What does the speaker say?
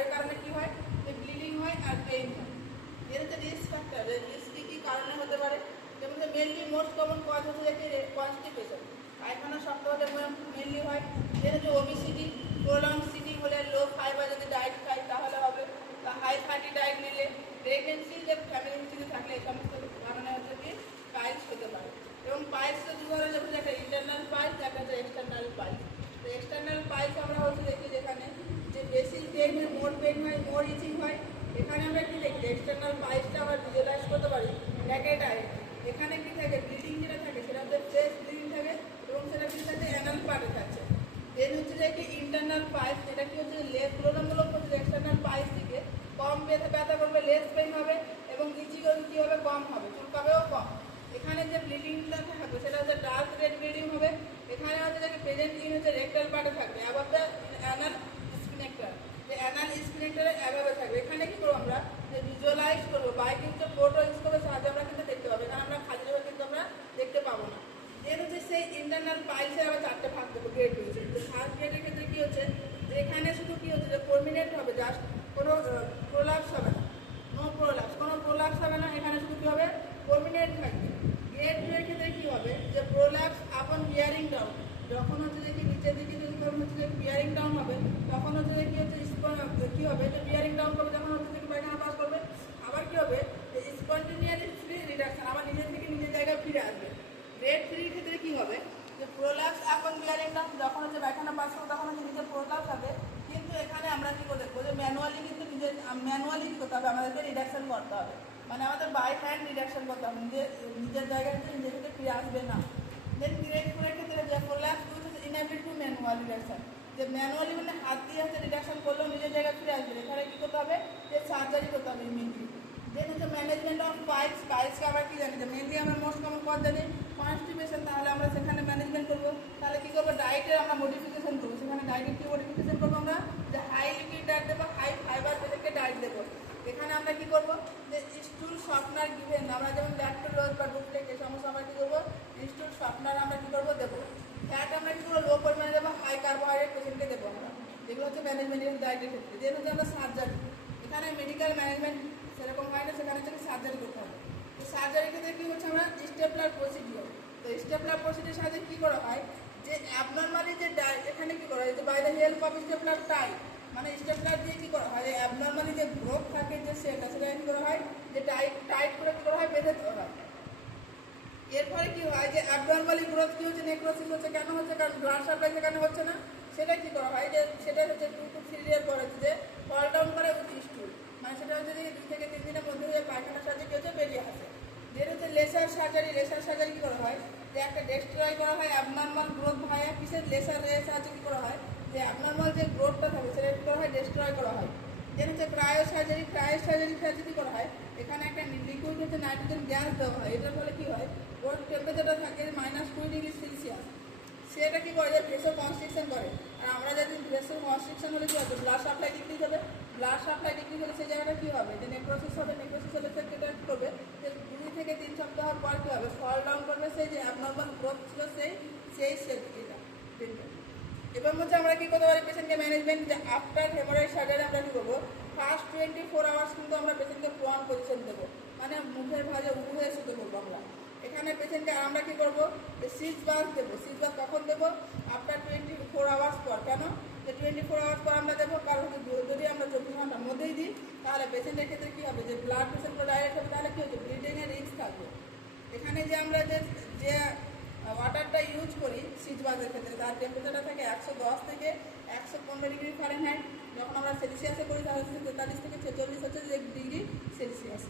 এর কারণে কি হয়, যে ব্লিডিং হয় আর পেইন হয়। এর হচ্ছে রিস্ক ফ্যাক্টর, রিস্ক কী কারণে হতে পারে, যেমন মেনলি মোস্ট কমন কজ হচ্ছে যে কনস্টিপেশন, পায়খানা শক্ত হলে মেনলি হয়। এর হচ্ছে ওবিসিটি, প্রোলং সিটিং হলে, লো ফাইবার যদি ডায়েট খাই তাহলে হবে, বা হাই ফ্যাটি ডায়েট নিলে, প্রেগনেন্সি যে ফ্যামিলি হিস্ট্রি থাকলে এই সমস্ত কারণে হচ্ছে কি পাইলস হতে পারে। এবং পাইলস তো দু ধরনের, যেমন একটা ইন্টারনাল পাইলস, একটা হচ্ছে এক্সটার্নাল পাইলস। তো এক্সটার্নাল পাইলস আমরা হচ্ছে দেখি যেখানে যে বেশি পেন হয়, মোর পেন হয়, মোর ইচিং হয়, এখানে আমরা কি দেখি এক্সটার্নাল পাইলসটা আমরা ভিজুয়ালাইজ করতে পারি ন্যাকেড। এখানে কি থাকে, ব্লিডিং যেটা থাকে সেটা হচ্ছে ফ্রেশ ব্লিডিং থাকে এবং সেটা কি থাকে অ্যানাল পার্টে থাকছে। দেন হচ্ছে যে কি ইন্টারনাল পাইলস, যেটা কি হচ্ছে লেস তুলনামূলক হচ্ছে এক্সটার্নাল পাইলস থেকে কম ব্যথা করবে, লেস পেইন হবে এবং ইচিং কি হবে, কম হবে, চুলকাবেও কম। এখানে যে ব্লিডিংটা থাকবে সেটা হচ্ছে ডার্ক রেড ব্লিডিং হবে। এখানে হচ্ছে যে প্রেজেন্ট ইন হচ্ছে রেক্টাল পার্টে থাকবে, অ্যাবাভ দ্য অ্যানাল স্পিনেক্টার, যে অ্যানাল স্পিনেক্টারে অ্যাবাভে থাকবে। এখানে কি করবো আমরা, যে ভিজুয়ালাইজ করবো বাই কিন্তু ফটো স্কোপের সাহায্যে আমরা কিন্তু দেখতে পাবো, এখানে আমরা খালিভাবে কিন্তু আমরা দেখতে পাবো না। এর হচ্ছে সেই ইন্টারনাল পাইলসের আবার চারটে ভাগ দেবো, গ্রেড রয়েছে। তো ফার্স্ট গ্রেডের ক্ষেত্রে কি হচ্ছে, যে এখানে শুধু কি হচ্ছে যে পার্মানেন্ট হবে, জাস্ট কোনো প্রোলাপস হবে না, নো প্রোলাপস, কোনো প্রোলাপস হবে না, এখানে শুধু কি হবে পার্মানেন্ট থাকবে। গ্রেড 2 এর ক্ষেত্রে কি হবে, যে প্রোলাপস আপন বিয়ারিং ডাউন, যখন হচ্ছে যে কি নিচের দিকে যদি হচ্ছে যে বিয়ারিং ডাউন হবে তখন হচ্ছে যে কি হচ্ছে কি হবে, যে বিয়ারিং ডাউন করবে যখন হচ্ছে যে পায়খানা পাস করবে, আবার কি হবে যে স্পন্টেনিয়াসলি রিডাকশন, আবার নিজের থেকে নিজের জায়গায় ফিরে আসবে। গ্রেড 3 এর ক্ষেত্রে কি হবে, যে প্রোলাপস আপন বিয়ারিং ডাউন, যখন হচ্ছে পায়খানা পাস করবে তখন হচ্ছে নিজের প্রোলাপস হবে, কিন্তু এখানে আমরা কি করে দেখবো, যে ম্যানুয়ালি কিন্তু ম্যানুয়ালি করতে হবে, আমাদেরকে রিডাকশন করতে হবে, মানে আমাদের বাই হ্যান্ড রিডাকশন করতে হবে, নিজের জায়গায় থেকে নিজের থেকে ফিরে আসবে না। দেন গ্রেড 4 এর ক্ষেত্রে যে প্রোলাপস হচ্ছে ইনএবিলিটি টু ম্যানুয়াল রিডাকশন, যে ম্যানুয়ালি মানে হাত দিয়ে হচ্ছে রিডাকশন করলেও নিজের জায়গায় ফিরে আসবে, এখানে কী করতে হবে, যে সার্জারি করতে হবে ইমিডিয়েটলি। দেন হচ্ছে ম্যানেজমেন্ট অফ পাইলস, পাইলসকে আমরা কী জানি, যে মেনলি আমরা মোস্ট কমন কজ জানি কনস্টিপেশন, তাহলে আমরা সেখানে ম্যানেজমেন্ট করবো, তাহলে কী করবো, ডায়েটের আমরা মডিফিকেশন করবো, সেখানে ডায়েটের কী মডিফিকেশন করবো আমরা, যে হাই লিপিড ডায়েট দেবো, হাই ফাইবার পেশেন্টকে ডায়েট দেবো। এখানে আমরা কী করবো, যে স্টুল শর্টনার গিভেন, আমরা যেমন ল্যাক্টোজ বা ডুপ্লেক এই সমস্ত আমরা কী করবো, স্টুল শর্টনার আমরা কী করবো দেবো। ফ্যাট আমরা কী করবো, লো পরিমাণে দেবো, হাই কার্বোহাইড্রেট পেশেন্টকে দেবো আমরা, এগুলো হচ্ছে ম্যানেজমেন্টের ডায়েটের ক্ষেত্রে। যেন হচ্ছে আমরা সার্জারি, এখানে মেডিকেল ম্যানেজমেন্ট সেরকম হয় না, সেখানে হচ্ছে সার্জারি করতে হবে। তো সার্জারির ক্ষেত্রে কী হচ্ছে, আমরা স্টেপলার প্রসিডিওর, তো স্টেপলার প্রসিডিওর সাহায্যে কী করা হয়, যে অ্যাবনর্মালি যে এখানে কী করা হয়, যে by the help of stapler type, মানে স্টেপলার দিয়ে কী করা হয়, যে অ্যাবনর্মালি যে গ্রোথ থাকে যে সেটা কী করা হয়, যে টাইট করে কী করা হয়, বেঁধে দেওয়া হয়। এরপরে কি হয়, যে অ্যাবনর্মালি গ্রোথ কি হচ্ছে, নেক্রোসিস হচ্ছে, কেন হচ্ছে, কারণ ব্লাড সাপ্লাই সেখানে হচ্ছে না, সেটা কি করা হয়, যে সেটা হচ্ছে 2 to 3 ডে পরে যে ফল ডাউন করে উইথ স্টুল, মানে সেটা হচ্ছে যে 2 থেকে 3 দিনের মধ্যে যে পায়খানার সাহায্যে কি হচ্ছে বেরিয়ে আসে। যেটা হচ্ছে লেসার সার্জারি, লেসার সার্জারি কী করা হয়, যে একটা ডেস্ট্রয় করা হয় অ্যাবনর্মাল গ্রোথ ভায়া কিসের, লেসারের সাহায্যে কী করা হয়, যে অ্যাবনর্মাল যে গ্রোথটা থাকে সেটা কী করা হয়, ডেস্ট্রয় করা হয়। যেটা হচ্ছে ক্রায়ো সার্জারি, ক্রায়ো সার্জারির সাহায্যে কী করা হয়, এখানে একটা লিকুইড হচ্ছে নাইট্রোজেন গ্যাস দেওয়া হয়, এটার ফলে কী হয়, ওর টেম্পারেচারটা থাকে -2°C, সেটা কী করে, যে ভেসো কনস্ট্রিকশন করে। আর আমরা যদি ভেসো কনস্ট্রিকশন হলে কী হবে, ব্লাড সাপ্লাই ডিক্রিজ হবে, ব্লাড সাপ্লাই ডিক্রিজ হলে সেই জায়গাটা কী হবে, যে নেক্রোসিস হবে, নেক্রোসিস হলে সেটা কী করবে, যে 2 থেকে 3 সপ্তাহ পর কী হবে, ফল ডাউন করবে, সেই যে অ্যাবনর্মাল গ্রোথ ছিল সেই সেলটা। এবং হচ্ছে আমরা কী করতে পারি পেশেন্টকে ম্যানেজমেন্ট, যে আফটার হেমোরয়েড সার্জারি আমরা কী করবো, ফার্স্ট 24 আওয়ার্স কিন্তু আমরা পেশেন্টকে প্রন পজিশন দেবো, মানে মুখের ভাজে উবু হয়ে শুতে বলবো আমরা। এখানে পেশেন্টকে আমরা কী করবো, যে সিজ বাস দেবো, সিজ বাস কখন দেবো, আফটার 24 আওয়ার্স পর। কেন, যে 24 আওয়ার্স পর আমরা দেবো, কারণ যদি আমরা 24 ঘন্টার মধ্যেই দিই তাহলে পেশেন্টের ক্ষেত্রে কী হবে, যে ব্লাড পেশেন্টগুলো ডাইরেক্ট হবে, তাহলে কী হচ্ছে, ব্লিডিংয়ের রিস্ক থাকবে। এখানে যে আমরা যে ওয়াটারটা ইউজ করি সিজ বাসের ক্ষেত্রে, তার টেম্পারেচারটা থাকে 110 থেকে 115°F, যখন আমরা সেলসিয়াসে করি তাহলে 43 থেকে 46 হচ্ছে ডিগ্রি সেলসিয়াস।